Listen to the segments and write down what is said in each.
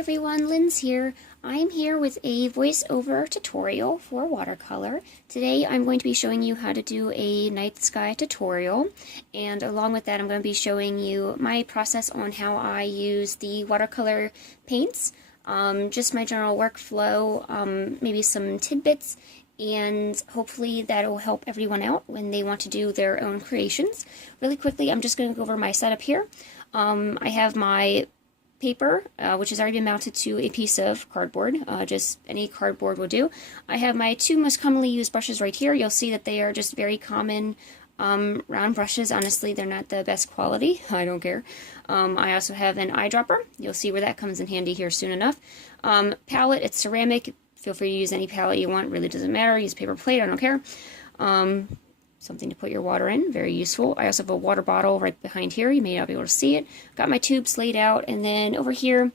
everyone, Lyns here. I'm here with a voiceover tutorial for watercolor. Today I'm going to be showing you how to do a night sky tutorial, and along with that I'm going to be showing you my process on how I use the watercolor paints, just my general workflow, maybe some tidbits, and hopefully that'll help everyone out when they want to do their own creations. Really quickly, I'm just going to go over my setup here. I have my paper, which has already been mounted to a piece of cardboard. Just any cardboard will do. I have my two most commonly used brushes right here. You'll see that they are just very common round brushes. Honestly, they're not the best quality. I don't care. I also have an eyedropper. You'll see where that comes in handy here soon enough. Palette, it's ceramic. Feel free to use any palette you want. Really doesn't matter. Use paper plate. I don't care. Something to put your water in, very useful. I also have a water bottle right behind here. You may not be able to see it. Got my tubes laid out, and then over here,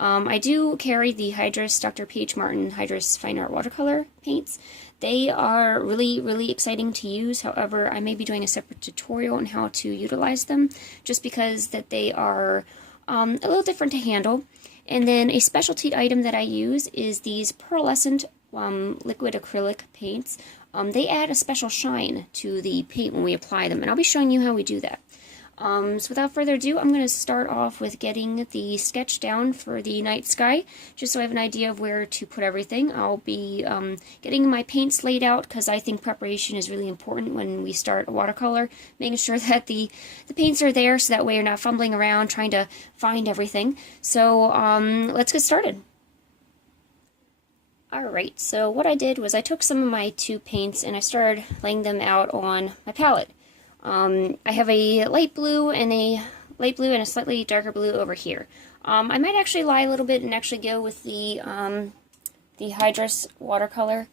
I do carry the Hydrus Dr. P.H. Martin Hydrus Fine Art Watercolor paints. They are really, really exciting to use. However, I may be doing a separate tutorial on how to utilize them, just because that they are a little different to handle. And then a specialty item that I use is these Pearlescent liquid acrylic paints. They add a special shine to the paint when we apply them, and I'll be showing you how we do that. So without further ado, I'm going to start off with getting the sketch down for the night sky, just so I have an idea of where to put everything. I'll be getting my paints laid out, because I think preparation is really important when we start a watercolor, making sure that the paints are there, so that way you're not fumbling around trying to find everything. So let's get started. Alright, so what I did was I took some of my two paints and I started laying them out on my palette. I have a light blue and a slightly darker blue over here. I might actually lie a little bit and actually go with the Hydrus watercolor,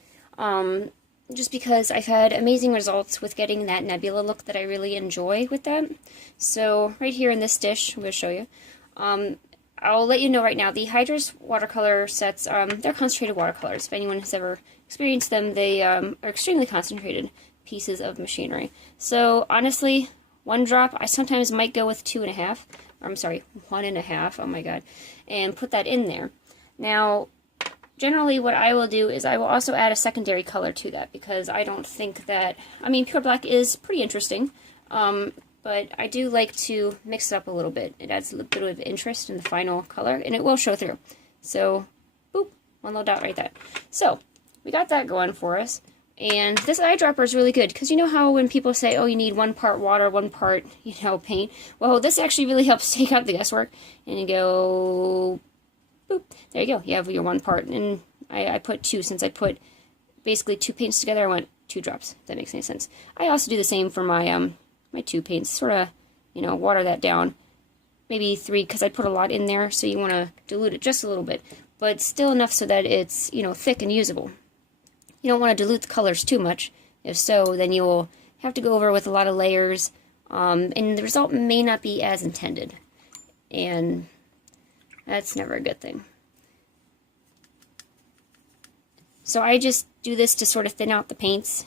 just because I've had amazing results with getting that nebula look that I really enjoy with that. So right here in this dish, I'm going to show you. I'll let you know right now, the Hydrus watercolor sets, they're concentrated watercolors. If anyone has ever experienced them, they are extremely concentrated pieces of machinery. So honestly, one drop, I sometimes might go with 2.5, or I'm sorry, 1.5, oh my god, and put that in there. Now, generally what I will do is I will also add a secondary color to that, because I don't think that, I mean, pure black is pretty interesting, but I do like to mix it up a little bit. It adds a little bit of interest in the final color, and it will show through. So, boop, one little dot right there. So, we got that going for us. And this eyedropper is really good, because you know how when people say, oh, you need 1 part water, 1 part, paint? Well, this actually really helps take out the guesswork. And you go, boop, there you go. You have your 1 part. And I put 2, since I put basically 2 paints together, I want 2 drops, if that makes any sense. I also do the same for my my 2 paints, sort of, water that down. Maybe 3, because I put a lot in there, so you want to dilute it just a little bit, but still enough so that it's, thick and usable. You don't want to dilute the colors too much. If so, then you'll have to go over with a lot of layers, and the result may not be as intended, and that's never a good thing. So I just do this to sort of thin out the paints.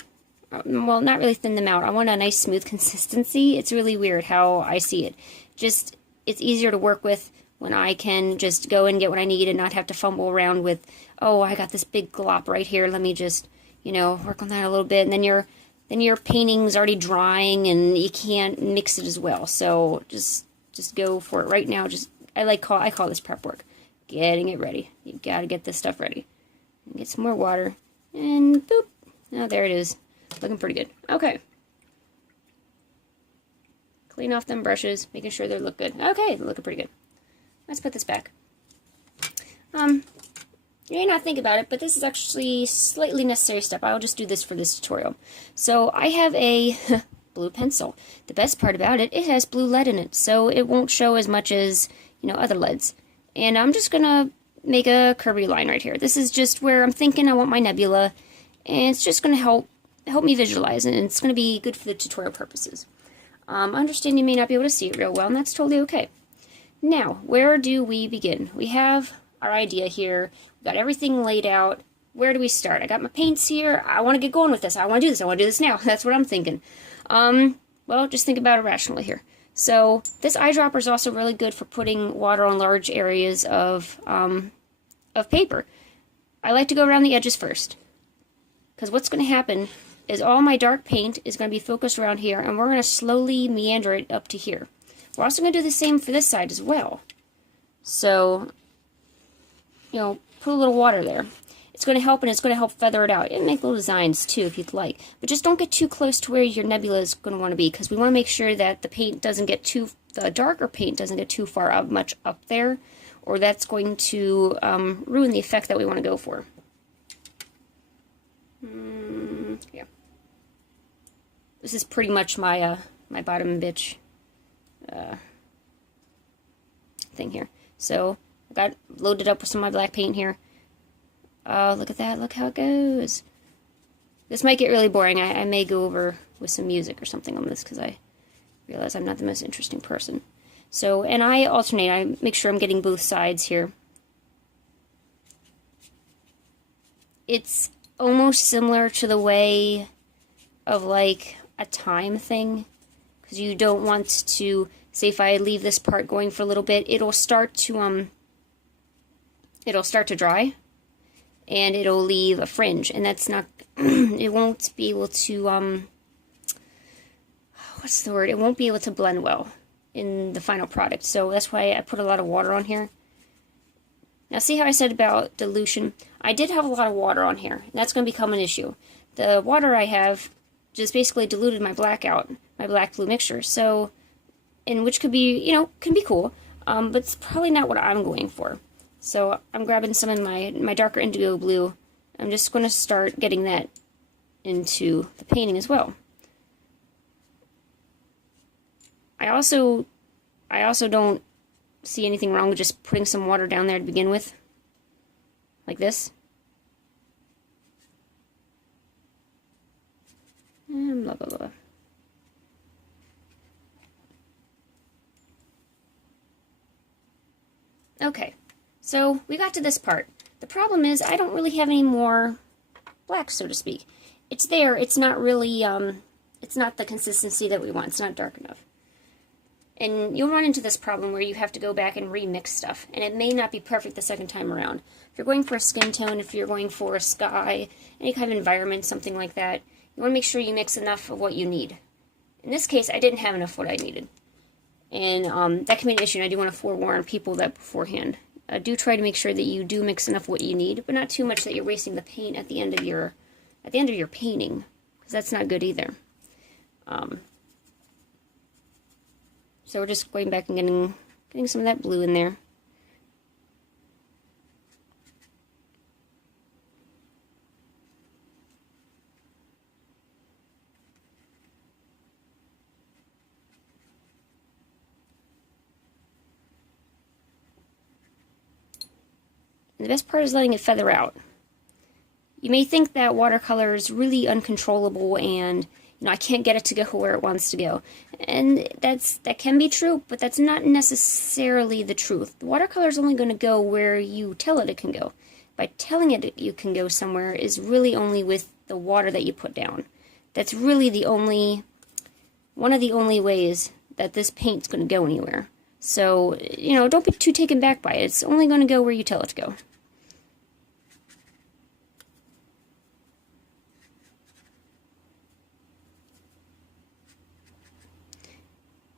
Well, not really thin them out. I want a nice smooth consistency. It's really weird how I see it. Just, it's easier to work with when I can just go and get what I need and not have to fumble around with, oh, I got this big glop right here. Let me just, work on that a little bit. And then your painting's already drying and you can't mix it as well. So just go for it right now. I call this prep work. Getting it ready. You gotta get this stuff ready. Get some more water. And boop. Oh, there it is. Looking pretty good. Okay. Clean off them brushes, making sure they look good. Okay, they're looking pretty good. Let's put this back. You may not think about it, but this is actually a slightly necessary step. I'll just do this for this tutorial. So I have a blue pencil. The best part about it, it has blue lead in it, so it won't show as much as, other leads. And I'm just gonna make a curvy line right here. This is just where I'm thinking I want my nebula, and it's just gonna help me visualize, and it's going to be good for the tutorial purposes. I understand you may not be able to see it real well, and that's totally okay. Now, where do we begin? We have our idea here. We've got everything laid out. Where do we start? I got my paints here. I want to get going with this. I want to do this. I want to do this now. That's what I'm thinking. Well, just think about it rationally here. So this eyedropper is also really good for putting water on large areas of paper. I like to go around the edges first, because what's going to happen is all my dark paint is going to be focused around here, and we're going to slowly meander it up to here. We're also going to do the same for this side as well. So, you know, put a little water there. It's going to help, and it's going to help feather it out. And make little designs too if you'd like. But just don't get too close to where your nebula is going to want to be, because we want to make sure that the paint doesn't get too, the darker paint doesn't get too far up, much up there, or that's going to ruin the effect that we want to go for. Yeah. This is pretty much my my bottom bitch thing here. So I got loaded up with some of my black paint here. Oh, look at that. Look how it goes. This might get really boring. I may go over with some music or something on this, because I realize I'm not the most interesting person. So, and I alternate. I make sure I'm getting both sides here. It's almost similar to the way of like a time thing, because you don't want to, say if I leave this part going for a little bit, it'll start to dry. And it'll leave a fringe, and that's not, it won't be able to, what's the word? It won't be able to blend well in the final product. So that's why I put a lot of water on here. Now see how I said about dilution? I did have a lot of water on here, and that's going to become an issue. The water I have just basically diluted my black out, my black-blue mixture. So, and which could be, you know, can be cool, but it's probably not what I'm going for. So I'm grabbing some in my darker indigo blue. I'm just going to start getting that into the painting as well. I also don't see anything wrong with just putting some water down there to begin with, like this. And blah blah blah. Okay. So we got to this part. The problem is I don't really have any more black, so to speak. It's there, it's not really, it's not the consistency that we want, it's not dark enough. And you'll run into this problem where you have to go back and remix stuff, and it may not be perfect the second time around. If you're going for a skin tone, if you're going for a sky, any kind of environment, something like that, you want to make sure you mix enough of what you need. In this case, I didn't have enough of what I needed. And that can be an issue, and I do want to forewarn people that beforehand. Do try to make sure that you do mix enough what you need, but not too much that you're wasting the paint at the end of your painting, because that's not good either. So we're just going back and getting some of that blue in there. And the best part is letting it feather out. You may think that watercolor is really uncontrollable and, you know, I can't get it to go where it wants to go. And that can be true, but that's not necessarily the truth. The watercolor is only going to go where you tell it can go. By telling it you can go somewhere is really only with the water that you put down. That's really one of the only ways that this paint's going to go anywhere. So, you know, don't be too taken back by it. It's only going to go where you tell it to go.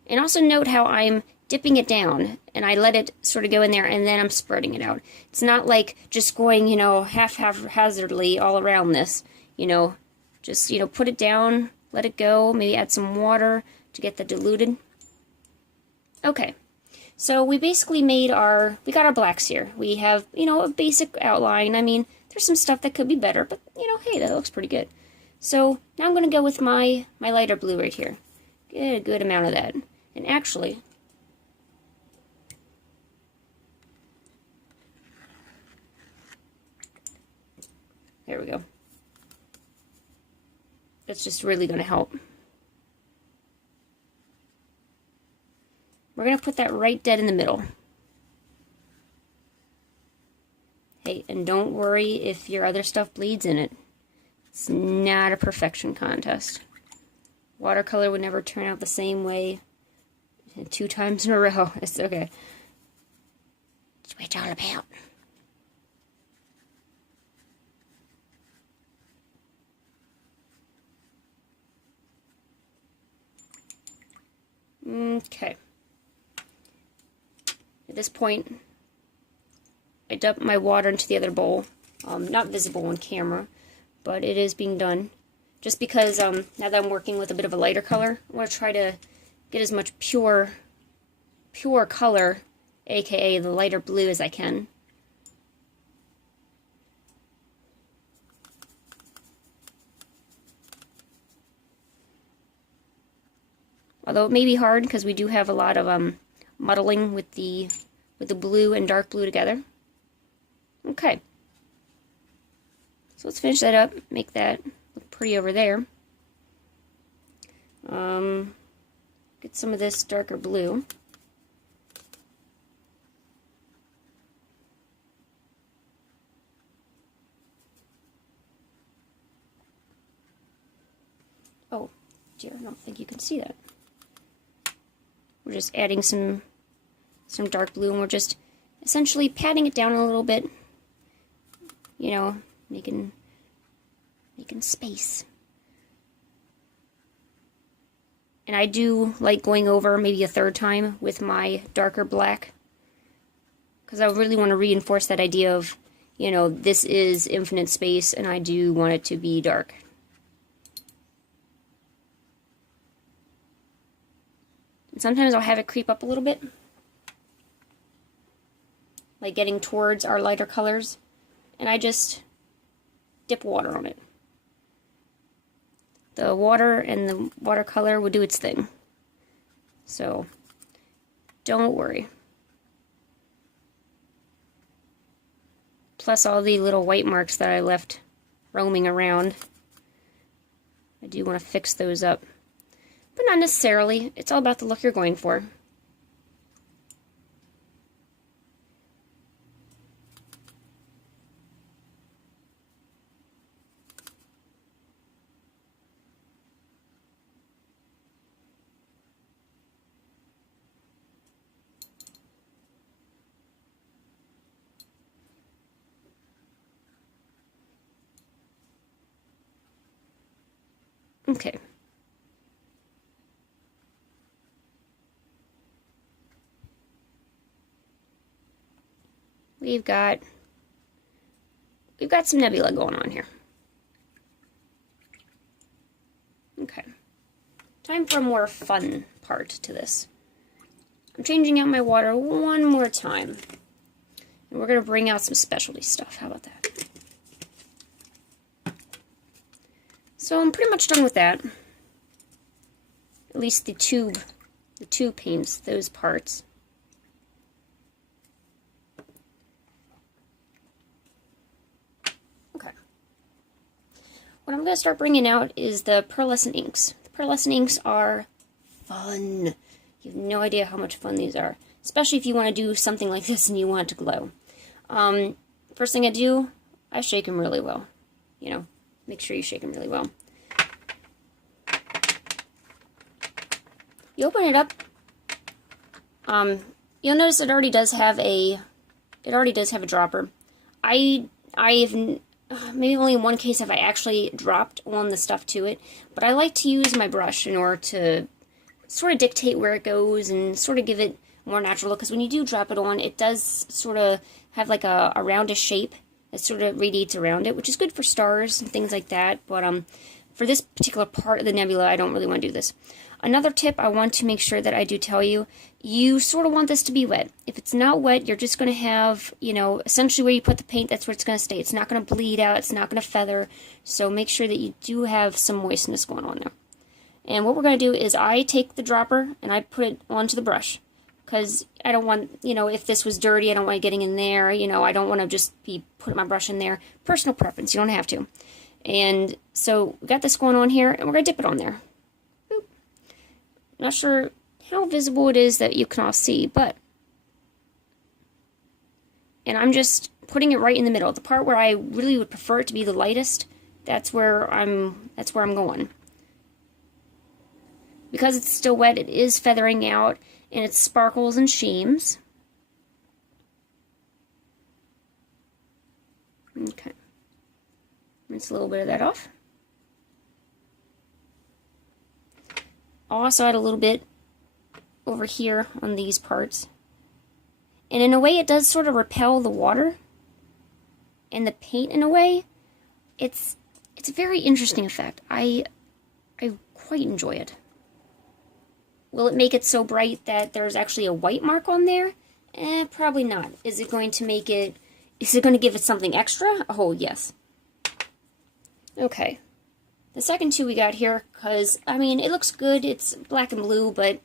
And also note how I'm dipping it down, and I let it sort of go in there, and then I'm spreading it out. It's not like just going, you know, haphazardly all around this, you know. Just, you know, put it down, let it go, maybe add some water to get the diluted. Okay, so we basically we got our blacks here. We have, you know, a basic outline. I mean, there's some stuff that could be better, but, you know, hey, that looks pretty good. So now I'm going to go with my lighter blue right here. Get a good amount of that. And actually, there we go. That's just really going to help. We're going to put that right dead in the middle. Hey, and don't worry if your other stuff bleeds in it. It's not a perfection contest. Watercolor would never turn out the same way. 2 times in a row. It's okay. That's what it's all about. Okay. At this point, I dump my water into the other bowl. Not visible on camera, but it is being done. Just because now that I'm working with a bit of a lighter color, I want to try to get as much pure color, aka the lighter blue, as I can. Although it may be hard because we do have a lot of muddling with the blue and dark blue together. Okay. So let's finish that up, make that look pretty over there. Get some of this darker blue. Oh dear, I don't think you can see that. We're just adding some dark blue, and we're just essentially patting it down a little bit. You know, making space. And I do like going over maybe a 3rd time with my darker black, because I really want to reinforce that idea of, you know, this is infinite space, and I do want it to be dark. And sometimes I'll have it creep up a little bit, like getting towards our lighter colors, and I just dip water on it. The water and the watercolor will do its thing. So, don't worry. Plus all the little white marks that I left roaming around. I do want to fix those up. But not necessarily. It's all about the look you're going for. Okay. We've got some nebula going on here. Okay. Time for a more fun part to this. I'm changing out my water one more time. And we're going to bring out some specialty stuff. How about that? So I'm pretty much done with that. At least the tube paints, those parts. Okay. What I'm going to start bringing out is the pearlescent inks. The pearlescent inks are fun. You have no idea how much fun these are. Especially if you want to do something like this and you want it to glow. First thing I do, I shake them really well. You know, make sure you shake them really well. You open it up. You'll notice it already does have a dropper. I've maybe only in one case have I actually dropped on the stuff to it, but I like to use my brush in order to sort of dictate where it goes and sort of give it a more natural look, because when you do drop it on, it does sort of have like a roundish shape that sort of radiates around it, which is good for stars and things like that, but for this particular part of the nebula, I don't really want to do this. Another tip I want to make sure that I do tell you, you sort of want this to be wet. If it's not wet, you're just going to have, you know, essentially where you put the paint, that's where it's going to stay. It's not going to bleed out, it's not going to feather, so make sure that you do have some moistness going on there. And what we're going to do is I take the dropper and I put it onto the brush, because I don't want, you know, if this was dirty, I don't want it getting in there, you know, I don't want to just be putting my brush in there. Personal preference, you don't have to. And so we got this going on here, and we're going to dip it on there. Boop. Not sure how visible it is that you can all see, but, and I'm just putting it right in the middle. The part where I really would prefer it to be the lightest, that's where I'm going. Because it's still wet, it is feathering out, and it's sparkles and sheens. Okay. Rinse a little bit of that off. I'll also add a little bit over here on these parts. And in a way, it does sort of repel the water and the paint in a way. It's a very interesting effect. I quite enjoy it. Will it make it so bright that there's actually a white mark on there? Probably not. Is it going to make it, is it going to give it something extra? Oh, yes. Okay. The second two we got here, because, I mean, it looks good. It's black and blue, but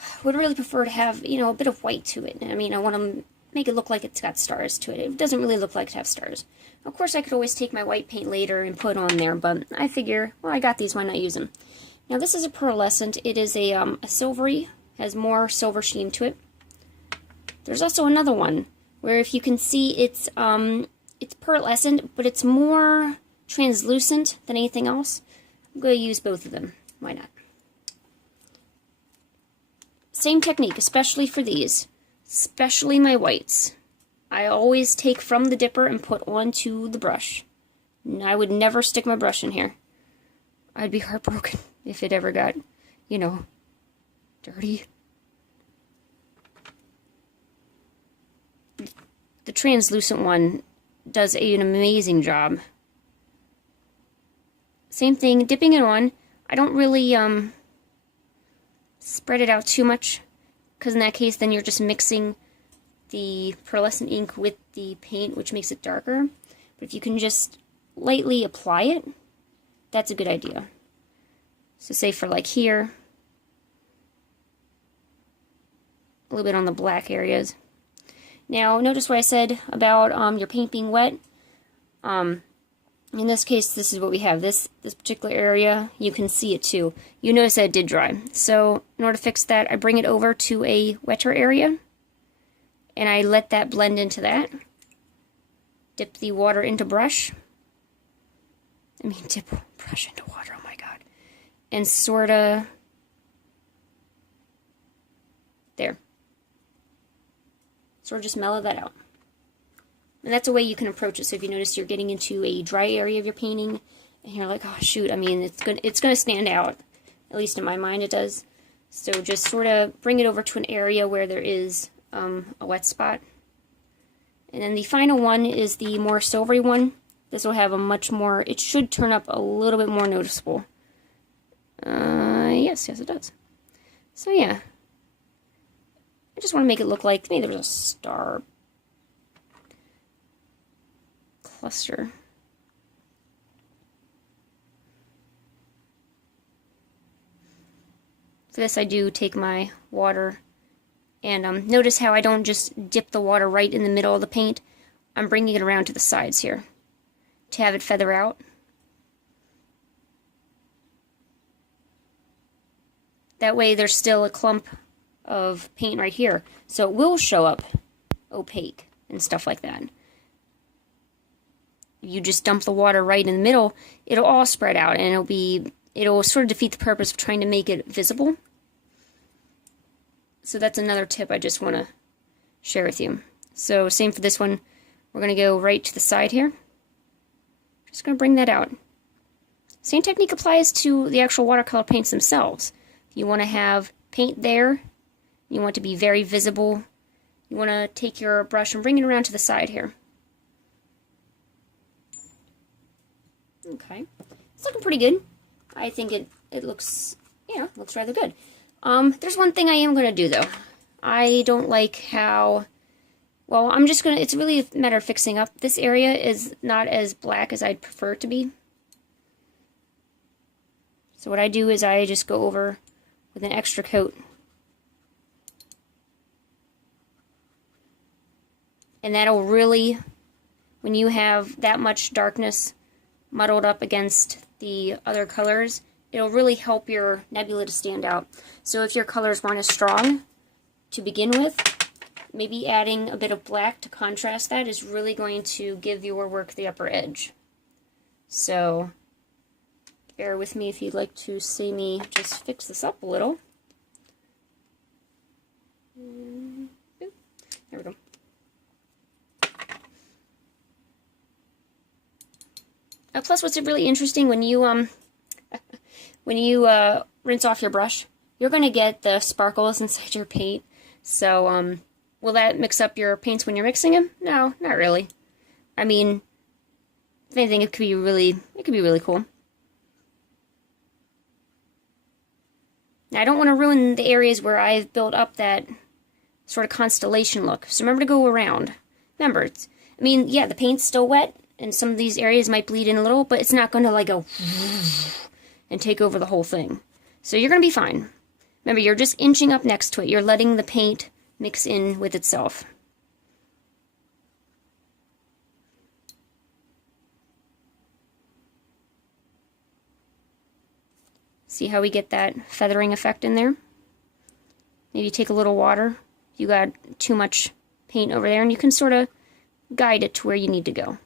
I would really prefer to have, you know, a bit of white to it. I mean, I want to make it look like it's got stars to it. It doesn't really look like it has stars. Of course, I could always take my white paint later and put on there, but I figure, well, I got these, why not use them? Now, this is a pearlescent. It is a silvery, has more silver sheen to it. There's also another one where, if you can see, it's pearlescent, but it's more translucent than anything else. I'm going to use both of them. Why not? Same technique, especially for these. Especially my whites. I always take from the dipper and put onto the brush. And I would never stick my brush in here. I'd be heartbroken if it ever got, you know, dirty. The translucent one does an amazing job. Same thing, dipping it on. I don't really spread it out too much, because in that case then you're just mixing the pearlescent ink with the paint, which makes it darker. But if you can just lightly apply it, that's a good idea. So say for like here, a little bit on the black areas. Now notice what I said about your paint being wet. In this case, this is what we have. This particular area, you can see it too. You notice that it did dry. So in order to fix that, I bring it over to a wetter area, and I let that blend into that. Dip the water into brush. Dip brush into water, oh my god. And sorta, there. Sort of just mellow that out. And that's a way you can approach it. So if you notice you're getting into a dry area of your painting, and you're like, oh shoot, I mean, it's gonna stand out. At least in my mind it does. So just sort of bring it over to an area where there is a wet spot. And then the final one is the more silvery one. This will have a much more, it should turn up a little bit more noticeable. Yes it does. So yeah. I just want to make it look like, maybe there was a star cluster. For this I do take my water, and notice how I don't just dip the water right in the middle of the paint. I'm bringing it around to the sides here to have it feather out. That way there's still a clump of paint right here, so it will show up opaque and stuff like that. You just dump the water right in the middle, it'll all spread out, and it'll sort of defeat the purpose of trying to make it visible. So that's another tip I just want to share with you. So same for this one. We're going to go right to the side here. Just going to bring that out. Same technique applies to the actual watercolor paints themselves. You want to have paint there. You want it to be very visible. You want to take your brush and bring it around to the side here. Okay. It's looking pretty good. I think it looks, yeah, looks rather good. There's one thing I am going to do, though. I don't like how, well, I'm just going to, it's really a matter of fixing up. This area is not as black as I'd prefer it to be. So what I do is I just go over with an extra coat. And that'll really, when you have that much darkness muddled up against the other colors, it'll really help your nebula to stand out. So if your colors weren't as strong to begin with, maybe adding a bit of black to contrast that is really going to give your work the upper edge. So bear with me if you'd like to see me just fix this up a little. There we go. Plus, what's really interesting when you rinse off your brush, you're going to get the sparkles inside your paint. So, will that mix up your paints when you're mixing them? No, not really. I mean, if anything, it could be really cool. Now, I don't want to ruin the areas where I've built up that sort of constellation look. So remember to go around. Remember, yeah, the paint's still wet, and some of these areas might bleed in a little, but it's not going to like go and take over the whole thing. So you're going to be fine. Remember, you're just inching up next to it. You're letting the paint mix in with itself. See how we get that feathering effect in there? Maybe take a little water. You got too much paint over there, and you can sort of guide it to where you need to go.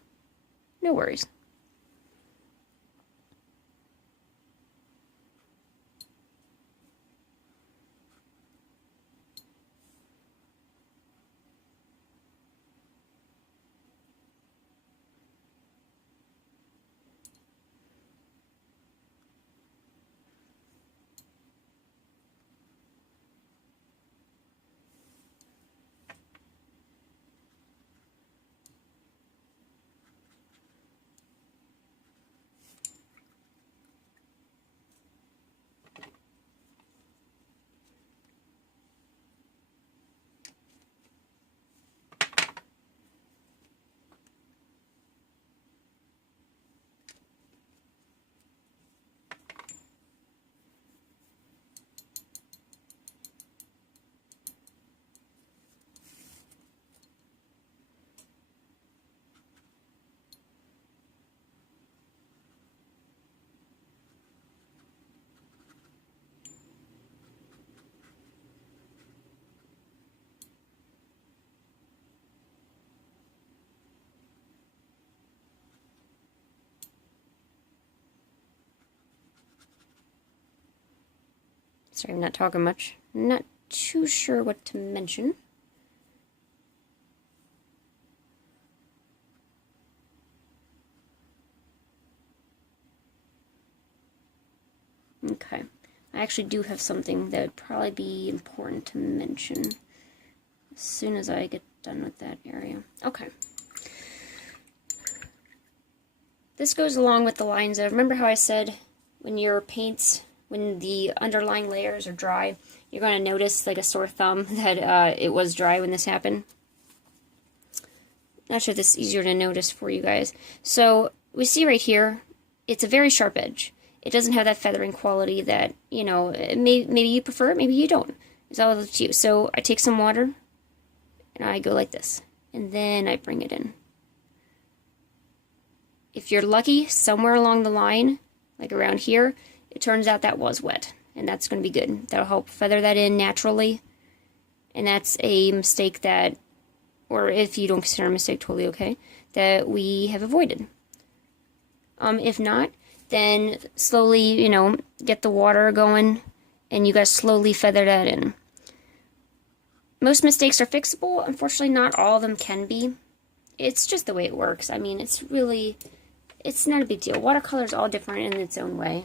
No worries. Sorry, I'm not talking much. I'm not too sure what to mention. Okay. I actually do have something that would probably be important to mention as soon as I get done with that area. Okay. This goes along with the lines of, remember how I said when your paints, when the underlying layers are dry, you're going to notice like a sore thumb that it was dry when this happened? Not sure if this is easier to notice for you guys. So we see right here, it's a very sharp edge. It doesn't have that feathering quality that, you know, maybe you prefer it, maybe you don't. It's all up to you. So I take some water, and I go like this. And then I bring it in. If you're lucky, somewhere along the line, like around here, it turns out that was wet. And that's going to be good. That'll help feather that in naturally. And that's a mistake that, or if you don't consider a mistake, totally okay, that we have avoided. If not, then slowly, you know, get the water going, and you guys slowly feather that in. Most mistakes are fixable. Unfortunately, not all of them can be. It's just the way it works. I mean, it's not a big deal. Watercolor is all different in its own way.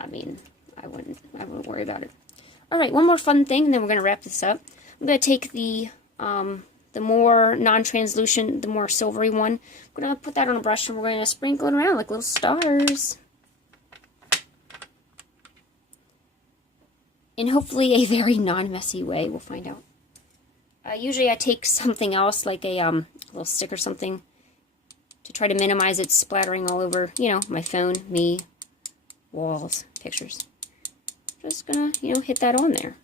I mean, I wouldn't worry about it. All right, one more fun thing, and then we're going to wrap this up. I'm going to take the more non-translucent, the more silvery one. We're going to put that on a brush, and we're going to sprinkle it around like little stars. In hopefully a very non-messy way. We'll find out. Usually I take something else, like a little stick or something, to try to minimize it splattering all over, you know, my phone, me, walls, pictures. Just gonna, you know, hit that on there.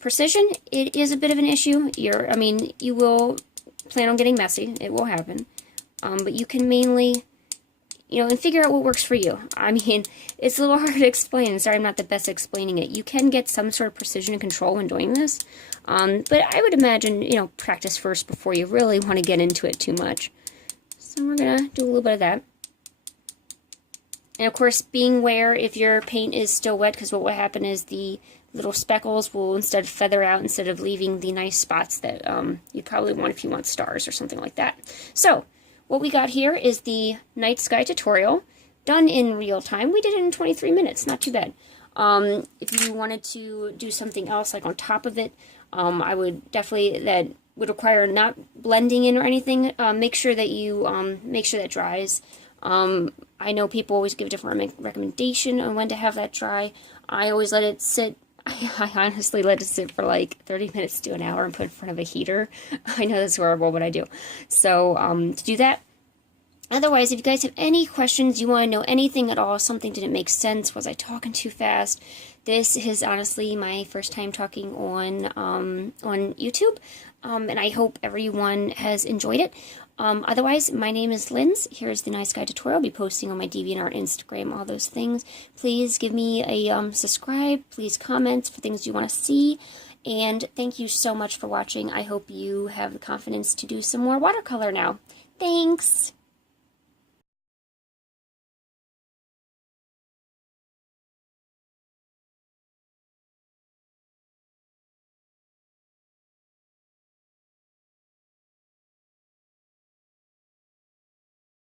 Precision, it is a bit of an issue. You will plan on getting messy. It will happen. But you can mainly, you know, and figure out what works for you. I mean, it's a little hard to explain. Sorry, I'm not the best at explaining it. You can get some sort of precision and control when doing this. But I would imagine, you know, practice first before you really want to get into it too much. So we're going to do a little bit of that. And of course, being aware if your paint is still wet, because what will happen is the little speckles will instead feather out instead of leaving the nice spots that you'd probably want if you want stars or something like that. So what we got here is the night sky tutorial done in real time. We did it in 23 minutes, not too bad. If you wanted to do something else like on top of it, I would definitely, that would require not blending in or anything. Make sure that you make sure that dries. I know people always give a different recommendation on when to have that dry. I always let it sit. I honestly let it sit for like 30 minutes to an hour and put it in front of a heater. I know that's horrible, but I do. So to do that. Otherwise, if you guys have any questions, you want to know anything at all, something didn't make sense, was I talking too fast? This is honestly my first time talking on YouTube, and I hope everyone has enjoyed it. Otherwise, my name is Lyns. Here's the nice guy tutorial. I'll be posting on my DeviantArt, Instagram, all those things. Please give me a subscribe. Please comment for things you want to see. And thank you so much for watching. I hope you have the confidence to do some more watercolor now. Thanks!